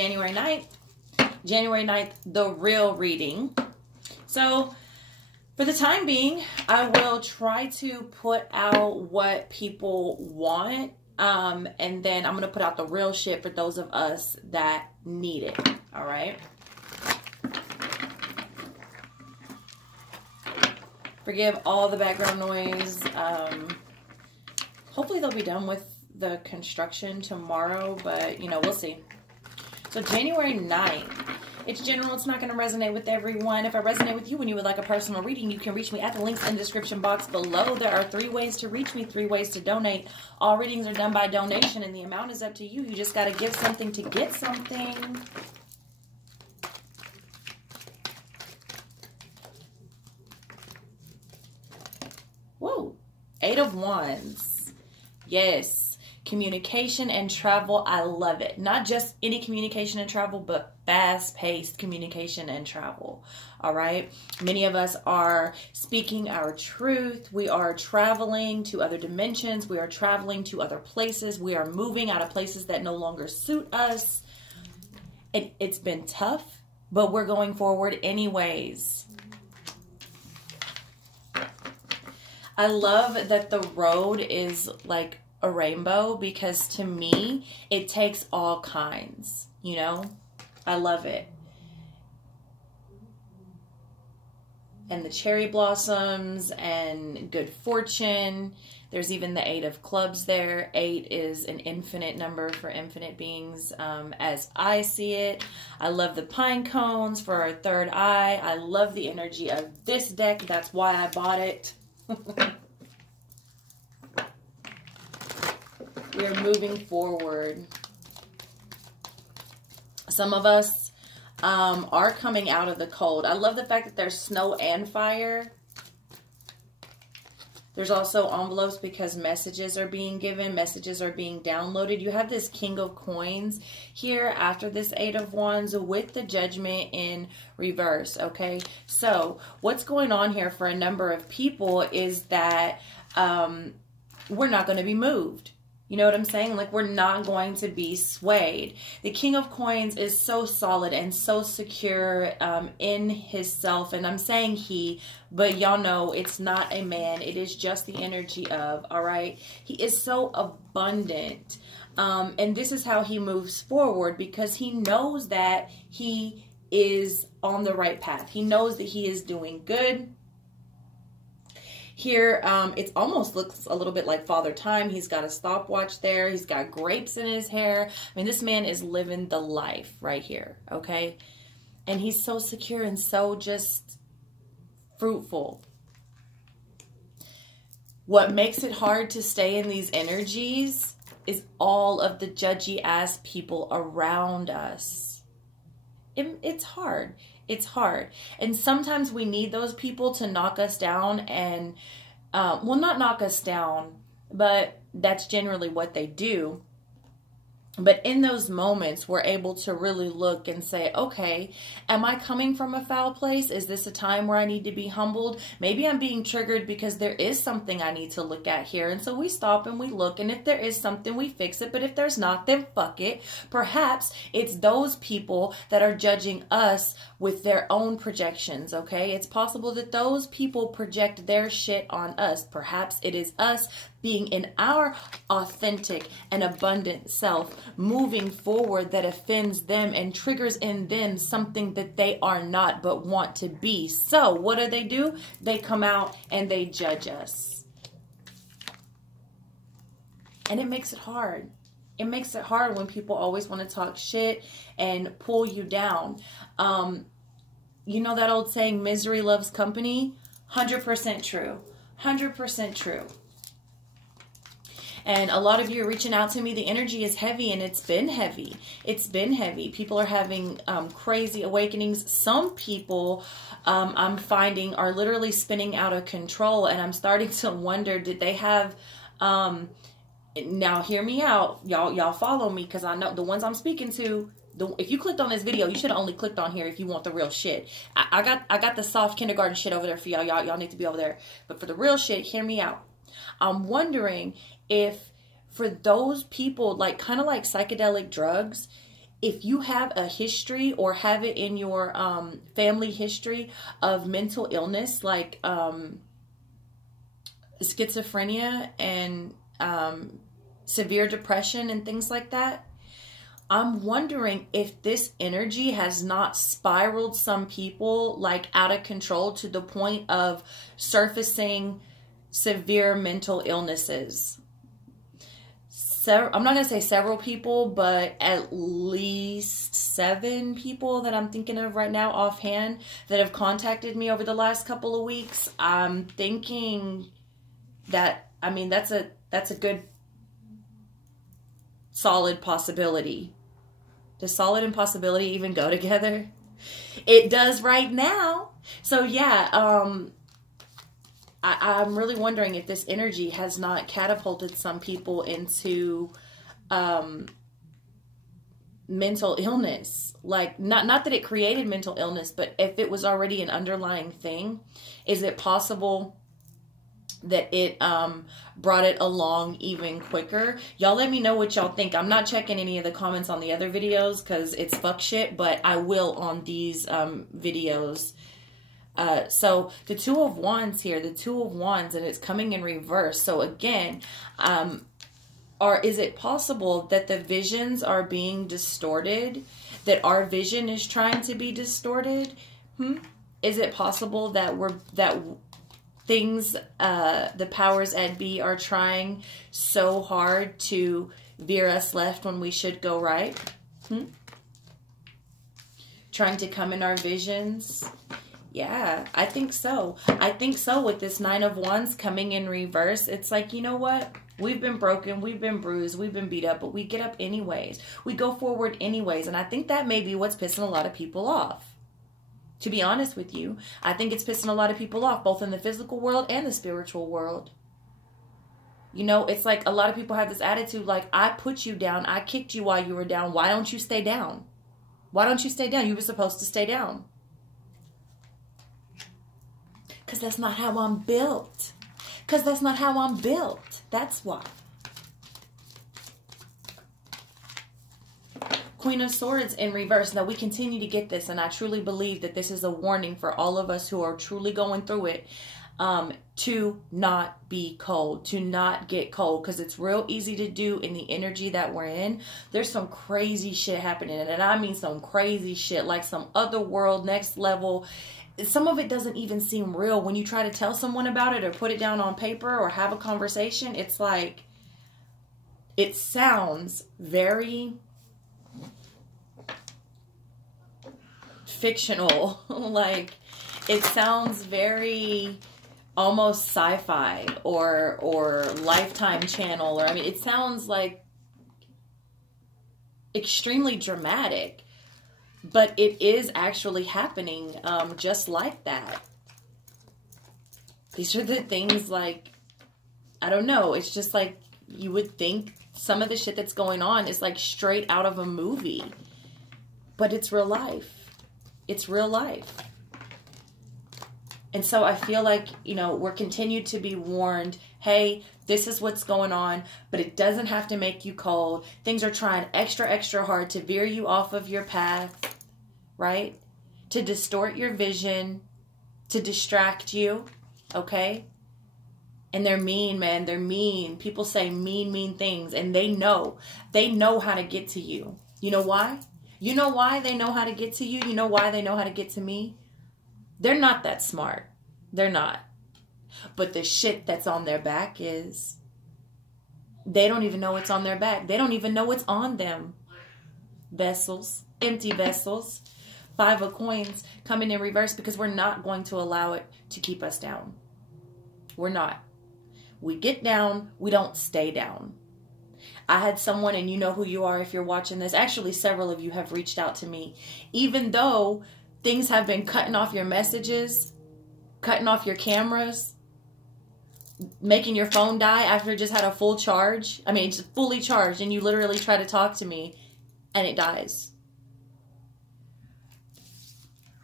January 9th. January 9th, the real reading. So for the time being, I will try to put out what people want. And then I'm going to put out the real shit for those of us that need it. All right. Forgive all the background noise. Hopefully they'll be done with the construction tomorrow, but you know, we'll see. So January 9th, it's general. It's not going to resonate with everyone. If I resonate with you and you would like a personal reading, you can reach me at the links in the description box below. There are 3 ways to reach me, 3 ways to donate. All readings are done by donation, and the amount is up to you. You just got to give something to get something. Whoa. 8 of Wands. Yes. Communication and travel, I love it. Not just any communication and travel, but fast-paced communication and travel. All right. Many of us are speaking our truth. We are traveling to other dimensions. We are traveling to other places. We are moving out of places that no longer suit us. It's been tough, but we're going forward anyways. I love that the road is like a rainbow, because to me it takes all kinds, you know. I love it. And the cherry blossoms and good fortune. There's even the 8 of clubs there. 8 is an infinite number for infinite beings, as I see it. I love the pine cones for our third eye. I love the energy of this deck. That's why I bought it. We are moving forward. Some of us are coming out of the cold. I love the fact that there's snow and fire. There's also envelopes because messages are being given. Messages are being downloaded. You have this King of Coins here after this 8 of Wands with the Judgment in reverse, okay? So what's going on here for a number of people is that we're not going to be moved. You know what I'm saying? Like, we're not going to be swayed. The King of Coins is so solid and so secure in his self. And I'm saying he, but y'all know it's not a man. It is just the energy of, all right? He is so abundant. And this is how he moves forward, because he knows that he is on the right path. He knows that he is doing good. Here, it almost looks a little bit like Father Time. He's got a stopwatch there. He's got grapes in his hair. I mean, this man is living the life right here, okay? And he's so secure and so just fruitful. What makes it hard to stay in these energies is all of the judgy-ass people around us. It's hard. It's hard. And sometimes we need those people to knock us down and, well, not knock us down, but that's generally what they do. But in those moments, we're able to really look and say, okay, am I coming from a foul place? Is this a time where I need to be humbled? Maybe I'm being triggered because there is something I need to look at here. And so we stop and we look, and if there is something, we fix it. But if there's not, then fuck it. Perhaps it's those people that are judging us with their own projections, okay? It's possible that those people project their shit on us. Perhaps it is us being in our authentic and abundant self, moving forward, that offends them and triggers in them something that they are not but want to be. So what do? They come out and they judge us. And it makes it hard. It makes it hard when people always want to talk shit and pull you down. You know that old saying, misery loves company? 100% true. 100% true. And a lot of you are reaching out to me. The energy is heavy, and it's been heavy. It's been heavy. People are having crazy awakenings. Some people I'm finding are literally spinning out of control, and I'm starting to wonder, did they have... now, hear me out. Y'all follow me, because I know the ones I'm speaking to... If you clicked on this video, you should have only clicked on here if you want the real shit. I got the soft kindergarten shit over there for y'all. Y'all need to be over there. But for the real shit, hear me out. I'm wondering if for those people, like kind of like psychedelic drugs, if you have a history or have it in your family history of mental illness, like schizophrenia and severe depression and things like that, I'm wondering if this energy has not spiraled some people like out of control to the point of surfacing severe mental illnesses. I'm not going to say several people, but at least 7 people that I'm thinking of right now offhand that have contacted me over the last couple of weeks. I'm thinking that, I mean, that's a good solid possibility. Does solid and possibility even go together? It does right now. So yeah, I'm really wondering if this energy has not catapulted some people into mental illness. Like, not that it created mental illness, but if it was already an underlying thing, is it possible that it brought it along even quicker? Y'all let me know what y'all think. I'm not checking any of the comments on the other videos because it's fuck shit, but I will on these videos. So the Two of Wands here, the Two of Wands, and it's coming in reverse. So again, is it possible that the visions are being distorted, that our vision is trying to be distorted? Is it possible that things, the powers at be are trying so hard to veer us left when we should go right? Trying to come in our visions? Yeah, I think so. I think so with this Nine of Wands coming in reverse. It's like, you know what? We've been broken, we've been bruised, we've been beat up, but we get up anyways. We go forward anyways. And I think that may be what's pissing a lot of people off. To be honest with you, I think it's pissing a lot of people off, both in the physical world and the spiritual world. You know, it's like a lot of people have this attitude like, I put you down, I kicked you while you were down. Why don't you stay down? Why don't you stay down? You were supposed to stay down. Because that's not how I'm built. Because that's not how I'm built. That's why. Queen of Swords in reverse. Now, we continue to get this, and I truly believe that this is a warning for all of us who are truly going through it, to not be cold, to not get cold, because it's real easy to do in the energy that we're in. There's some crazy shit happening, and I mean some crazy shit, like some other world, next level. Some of it doesn't even seem real. When you try to tell someone about it or put it down on paper or have a conversation, it's like, it sounds very fictional. Like, it sounds very almost sci-fi or Lifetime Channel, or I mean, it sounds like extremely dramatic, but it is actually happening just like that. These are the things, like, I don't know, it's just like you would think some of the shit that's going on is like straight out of a movie, but it's real life. It's real life. And so I feel like, you know, we're continued to be warned, hey, this is what's going on, but it doesn't have to make you cold. Things are trying extra, extra hard to veer you off of your path, right? To distort your vision, to distract you, okay? And they're mean, man. They're mean. People say mean, mean things, and they know how to get to you. You know why? You know why they know how to get to you? You know why they know how to get to me? They're not that smart. They're not. But the shit that's on their back is. They don't even know it's on their back. They don't even know what's on them. Vessels. Empty vessels. 5 of Coins coming in reverse because we're not going to allow it to keep us down. We're not. We get down. We don't stay down. I had someone, and you know who you are if you're watching this. Actually, several of you have reached out to me. Even though things have been cutting off your messages, cutting off your cameras, making your phone die after it just had a full charge. I mean, it's fully charged, and you literally try to talk to me, and it dies.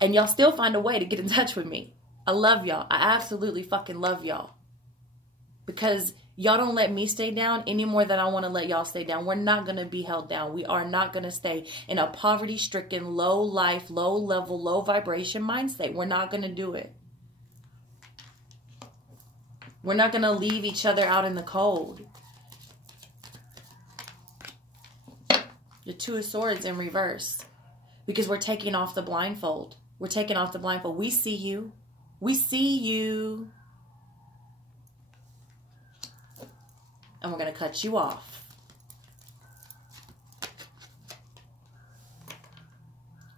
And y'all still find a way to get in touch with me. I love y'all. I absolutely fucking love y'all. because y'all don't let me stay down any more than I want to let y'all stay down. We're not going to be held down. We are not going to stay in a poverty-stricken, low life, low level, low vibration mind state. We're not going to do it. We're not going to leave each other out in the cold. The Two of Swords in reverse. Because we're taking off the blindfold. We're taking off the blindfold. We see you. We see you. And we're going to cut you off.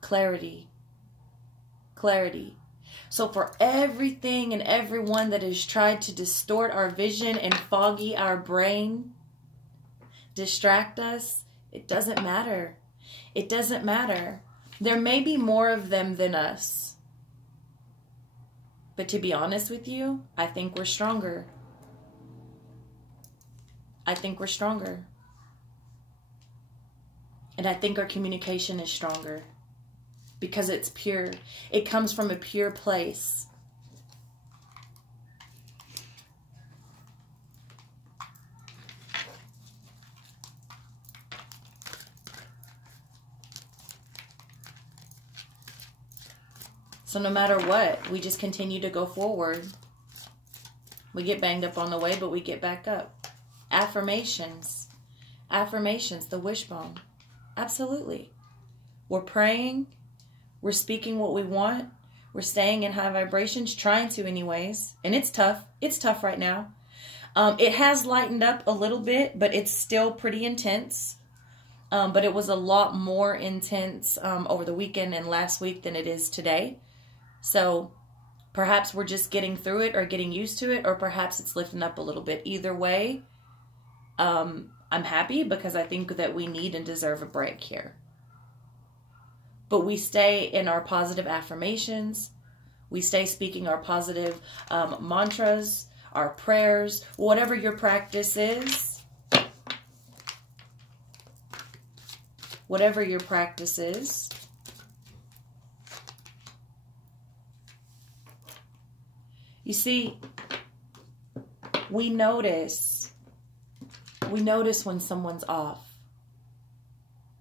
Clarity. Clarity. So for everything and everyone that has tried to distort our vision and foggy our brain, distract us, it doesn't matter. It doesn't matter. There may be more of them than us. But to be honest with you, I think we're stronger. I think we're stronger. And I think our communication is stronger. Because it's pure. It comes from a pure place. So no matter what, we just continue to go forward. We get banged up on the way, but we get back up. Affirmations. Affirmations, the wishbone. Absolutely. We're praying. We're speaking what we want. We're staying in high vibrations, trying to anyways. And it's tough. It's tough right now. It has lightened up a little bit, but it's still pretty intense. But it was a lot more intense over the weekend and last week than it is today. So perhaps we're just getting through it or getting used to it, or perhaps it's lifting up a little bit. Either way, I'm happy because I think that we need and deserve a break here. But we stay in our positive affirmations. We stay speaking our positive mantras, our prayers, whatever your practice is. Whatever your practice is. You see, we notice when someone's off.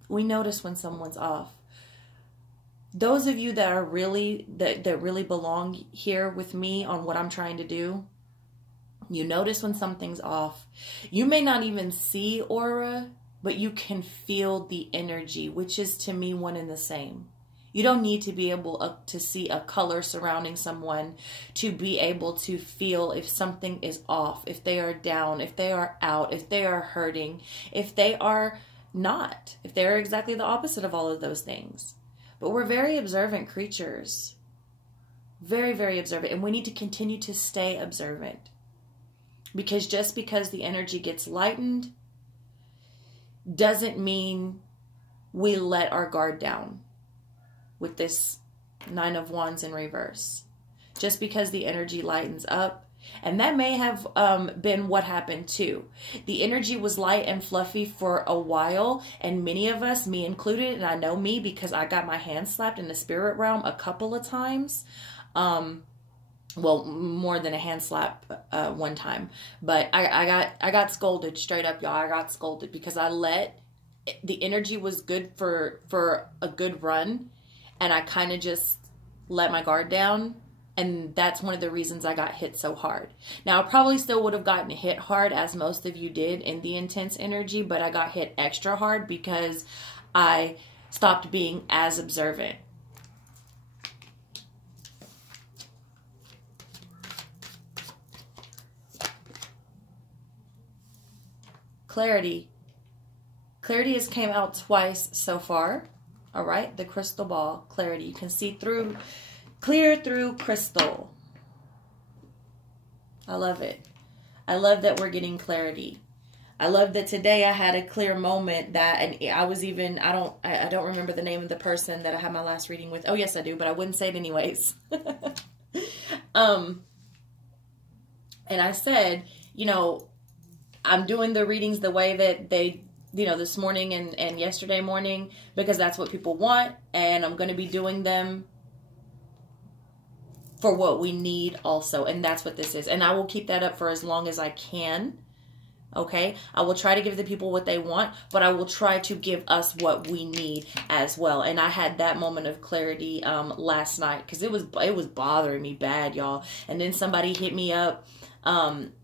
We notice when someone's off. Those of you that are really, that really belong here with me on what I'm trying to do, you notice when something's off. You may not even see aura, but you can feel the energy, which is to me one and the same. You don't need to be able to see a color surrounding someone to be able to feel if something is off, if they are down, if they are out, if they are hurting, if they are not, if they're exactly the opposite of all of those things. But we're very observant creatures. Very, very observant. And we need to continue to stay observant. Because just because the energy gets lightened doesn't mean we let our guard down with this Nine of Wands in reverse. Just because the energy lightens up. And that may have been what happened too. The energy was light and fluffy for a while, and many of us, me included, and I know me because I got my hand slapped in the spirit realm a couple of times. Well, more than a hand slap one time. But I got scolded straight up, y'all. I got scolded because the energy was good for a good run, and I kind of just let my guard down. And that's one of the reasons I got hit so hard. Now, I probably still would have gotten hit hard, as most of you did in the intense energy, but I got hit extra hard because I stopped being as observant. Clarity. Clarity has came out twice so far. All right, the crystal ball, clarity. You can see through. Clear through crystal. I love it. I love that we're getting clarity. I love that today I had a clear moment that, and I was even, I don't remember the name of the person that I had my last reading with. Oh, yes, I do, but I wouldn't say it anyways. And I said, you know, I'm doing the readings the way that they, you know, this morning and yesterday morning, because that's what people want, and I'm going to be doing them for what we need also. And that's what this is. And I will keep that up for as long as I can. Okay, I will try to give the people what they want, but I will try to give us what we need as well. And I had that moment of clarity last night, because it was bothering me bad, y'all. And then somebody hit me up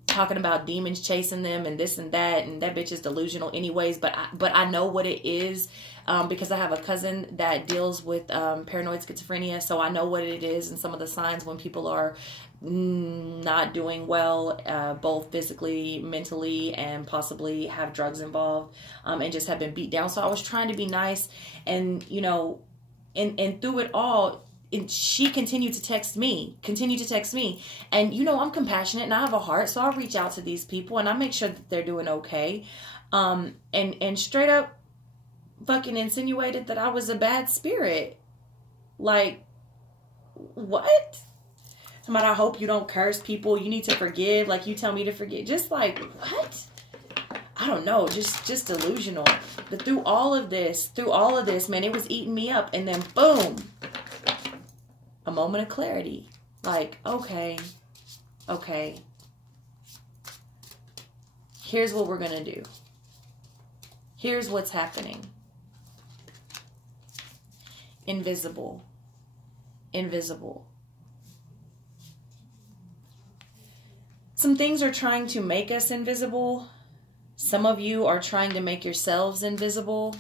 talking about demons chasing them and this and that bitch is delusional anyways. But I know what it is, because I have a cousin that deals with paranoid schizophrenia, so I know what it is and some of the signs when people are not doing well, both physically, mentally, and possibly have drugs involved, and just have been beat down. So I was trying to be nice, and you know, and through it all, she continued to text me, and you know, I'm compassionate and I have a heart, so I'll reach out to these people and I make sure that they're doing okay, and straight up fucking insinuated that I was a bad spirit. Like, what? Somebody, I hope you don't curse people. You need to forgive. Like, you tell me to forgive. Just like, what? I don't know. Just delusional. But through all of this, man, it was eating me up. And then, boom, a moment of clarity. Like, okay. Here's what we're going to do. Here's what's happening. Invisible. Some things are trying to make us invisible. Some of you are trying to make yourselves invisible.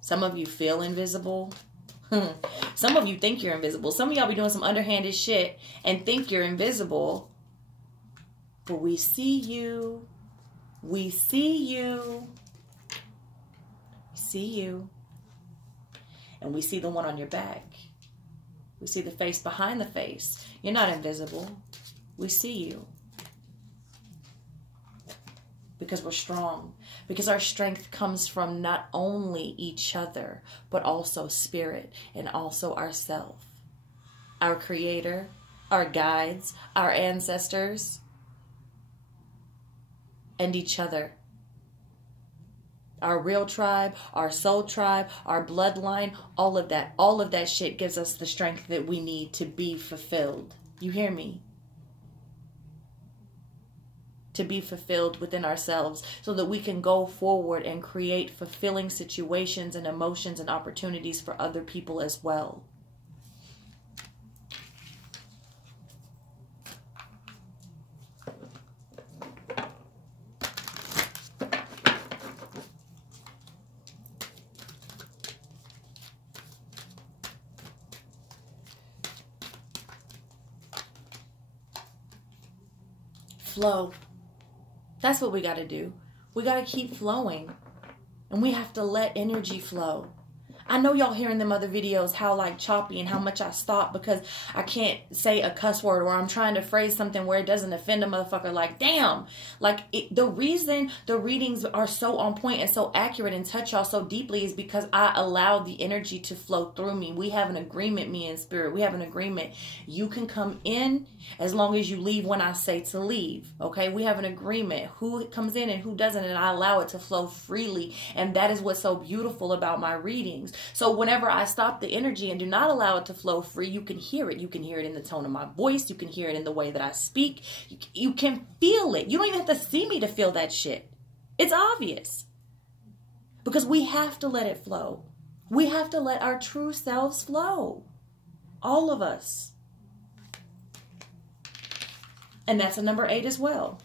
Some of you feel invisible. Some of you think you're invisible. Some of y'all be doing some underhanded shit and think you're invisible. But we see you. We see you. We see you. And we see the one on your back. We see the face behind the face. You're not invisible. We see you. Because we're strong. Because our strength comes from not only each other, but also spirit and also ourself. Our creator, our guides, our ancestors, and each other. Our real tribe, our soul tribe, our bloodline, all of that shit gives us the strength that we need to be fulfilled. You hear me? To be fulfilled within ourselves so that we can go forward and create fulfilling situations and emotions and opportunities for other people as well. Flow. That's what we got to do. We got to keep flowing. And we have to let energy flow. I know y'all hearing them other videos how like choppy and how much I stop because I can't say a cuss word, or I'm trying to phrase something where it doesn't offend a motherfucker. Like, damn. Like, the reason the readings are so on point and so accurate and touch y'all so deeply is because I allow the energy to flow through me. We have an agreement, me and spirit. We have an agreement. You can come in as long as you leave when I say to leave. Okay? We have an agreement. Who comes in and who doesn't, and I allow it to flow freely. And that is what's so beautiful about my readings. So whenever I stop the energy and do not allow it to flow free, you can hear it. You can hear it in the tone of my voice. You can hear it in the way that I speak. You can feel it. You don't even have to see me to feel that shit. It's obvious. Because we have to let it flow. We have to let our true selves flow. All of us. And that's a number 8 as well.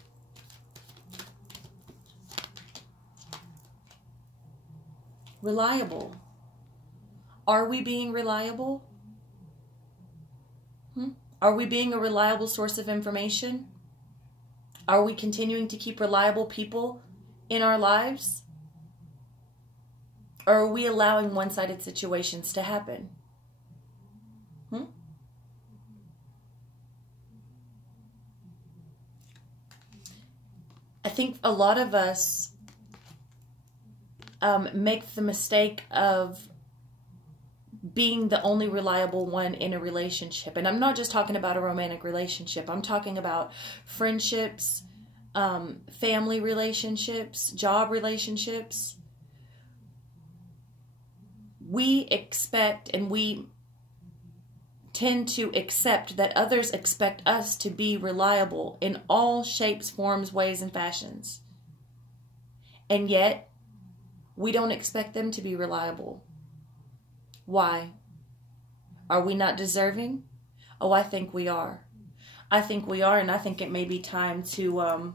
Reliable. Are we being reliable? Are we being a reliable source of information? Are we continuing to keep reliable people in our lives? Or are we allowing one-sided situations to happen? I think a lot of us make the mistake of being the only reliable one in a relationship. And I'm not just talking about a romantic relationship. I'm talking about friendships, family relationships, job relationships. We expect and we tend to accept that others expect us to be reliable in all shapes, forms, ways, and fashions. And yet, we don't expect them to be reliable. Why? Are we not deserving? Oh, I think we are. I think we are, and I think it may be time to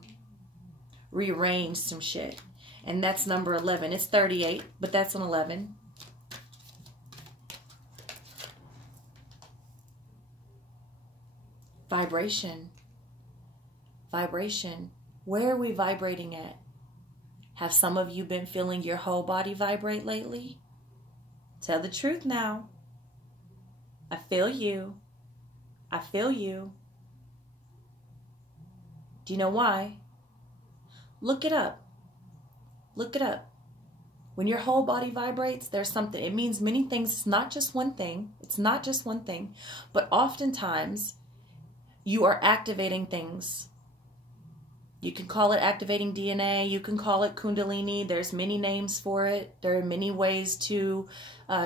rearrange some shit. And that's number 11. It's 38, but that's an 11. Vibration. Vibration. Where are we vibrating at? Have some of you been feeling your whole body vibrate lately? Tell the truth now. I feel you. I feel you. Do you know why? Look it up. Look it up. When your whole body vibrates, there's something. It means many things. It's not just one thing. It's not just one thing. But oftentimes, you are activating things. You can call it activating DNA. You can call it Kundalini. There's many names for it. There are many ways to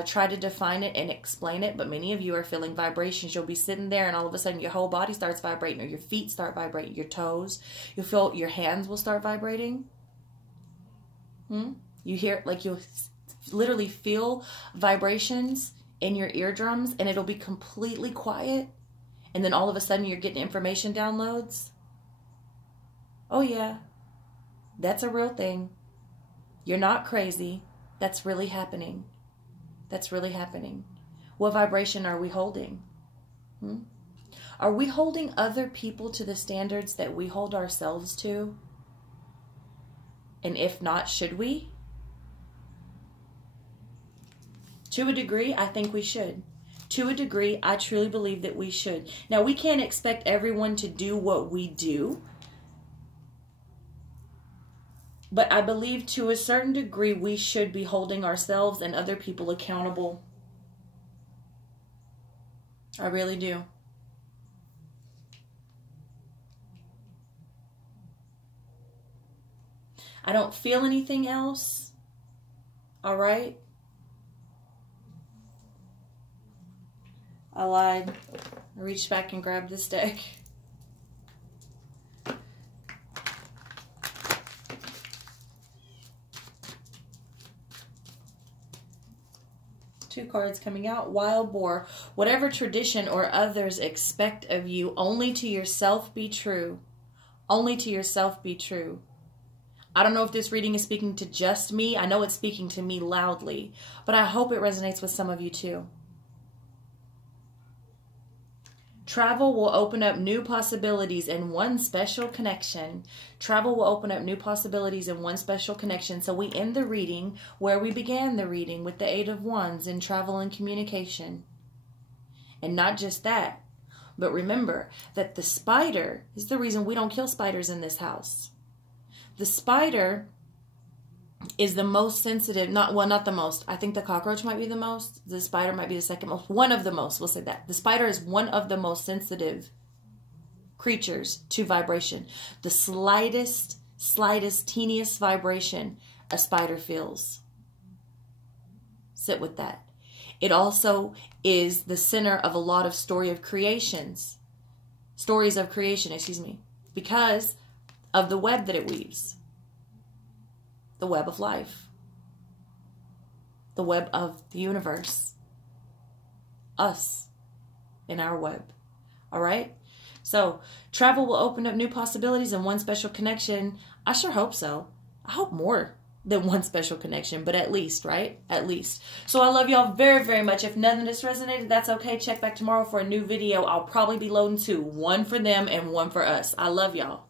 try to define it and explain it. But many of you are feeling vibrations. You'll be sitting there and all of a sudden your whole body starts vibrating, or your feet start vibrating, your toes. You'll feel your hands will start vibrating. You hear, like, you'll literally feel vibrations in your eardrums, and it'll be completely quiet. And then all of a sudden you're getting information downloads. Oh yeah, that's a real thing. You're not crazy. That's really happening. That's really happening. What vibration are we holding? Are we holding other people to the standards that we hold ourselves to? And if not, should we? To a degree, I think we should. To a degree, I truly believe that we should. Now, we can't expect everyone to do what we do. But I believe to a certain degree, we should be holding ourselves and other people accountable. I really do. I don't feel anything else. All right? I lied. I reached back and grabbed this deck. Two cards coming out. Wild boar. Whatever tradition or others expect of you, only to yourself be true. Only to yourself be true. I don't know if this reading is speaking to just me. I know it's speaking to me loudly, but I hope it resonates with some of you too. Travel will open up new possibilities in one special connection. Travel will open up new possibilities in one special connection. So we end the reading where we began the reading, with the 8 of Wands in travel and communication. And not just that, but remember that the spider is the reason we don't kill spiders in this house. The spider is the most sensitive, not the most. I think the cockroach might be the most. The spider might be the second most. One of the most, we'll say that. The spider is one of the most sensitive creatures to vibration. The slightest, teeniest vibration a spider feels. Sit with that. It also is the center of a lot of stories of creation, because of the web that it weaves. The web of life. The web of the universe. Us in our web. All right? So, travel will open up new possibilities in one special connection. I sure hope so. I hope more than one special connection, but at least, right? At least. So I love y'all very, very much. If none of this resonated, that's okay. Check back tomorrow for a new video. I'll probably be loading two. One for them and one for us. I love y'all.